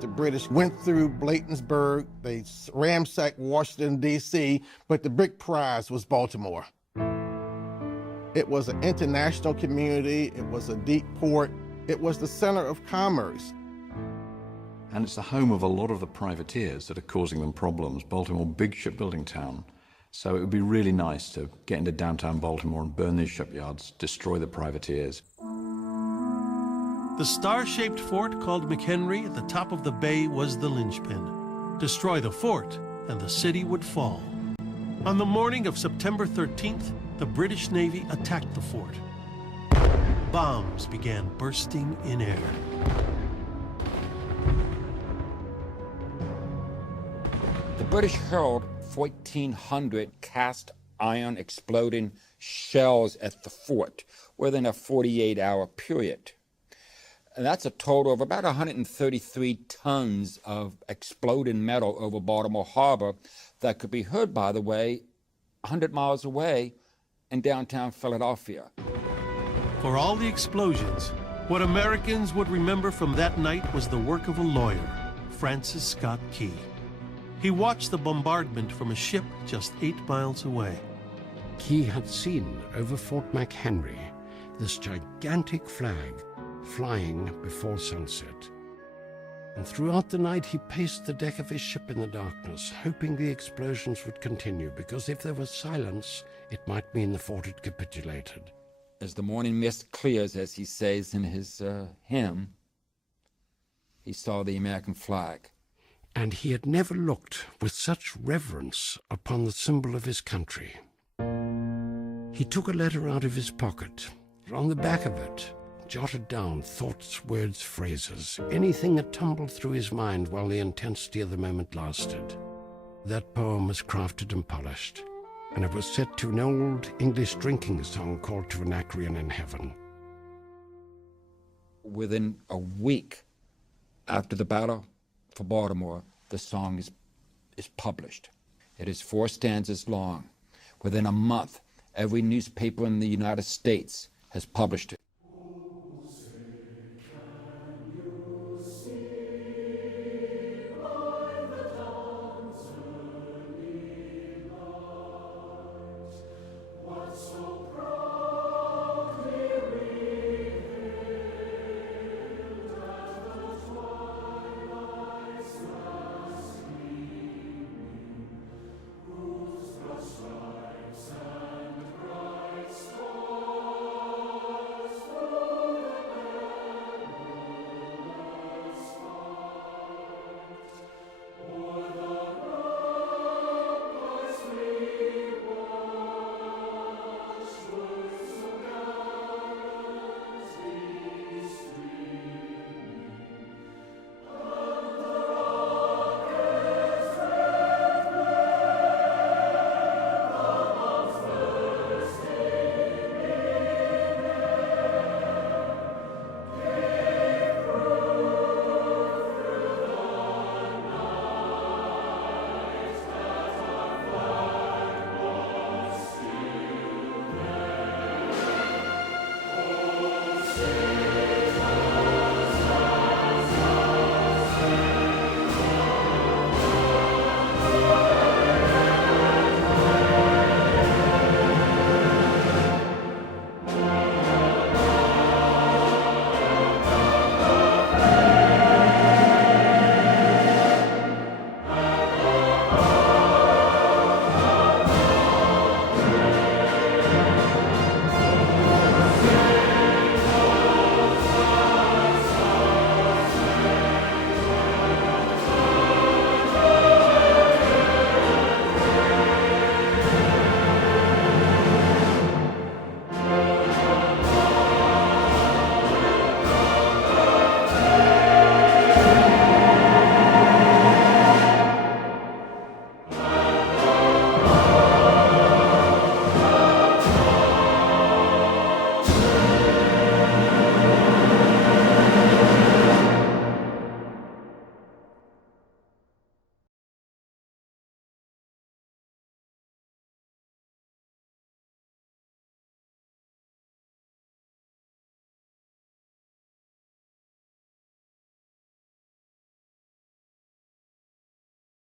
The British went through Bladensburg, they ransacked Washington, D.C., but the big prize was Baltimore. It was an international community, it was a deep port, it was the center of commerce. And it's the home of a lot of the privateers that are causing them problems. Baltimore, big shipbuilding town. So it would be really nice to get into downtown Baltimore and burn these shipyards, destroy the privateers. The star-shaped fort called McHenry at the top of the bay was the linchpin. Destroy the fort, and the city would fall. On the morning of September 13th, the British Navy attacked the fort. Bombs began bursting in air. The British hurled 1,400 cast iron exploding shells at the fort within a 48-hour period. And that's a total of about 133 tons of exploding metal over Baltimore Harbor that could be heard, by the way, 100 miles away in downtown Philadelphia. For all the explosions, what Americans would remember from that night was the work of a lawyer, Francis Scott Key. He watched the bombardment from a ship just 8 miles away. Key had seen over Fort McHenry this gigantic flag flying before sunset. And throughout the night he paced the deck of his ship in the darkness, hoping the explosions would continue, because if there was silence, it might mean the fort had capitulated. As the morning mist clears, as he says in his hymn, he saw the American flag. And he had never looked with such reverence upon the symbol of his country. He took a letter out of his pocket. On the back of it, jotted down thoughts, words, phrases, anything that tumbled through his mind while the intensity of the moment lasted. That poem was crafted and polished, and it was set to an old English drinking song called To an Anacreon in Heaven. Within a week after the battle for Baltimore, the song is published. It is 4 stanzas long. Within a month, every newspaper in the United States has published it.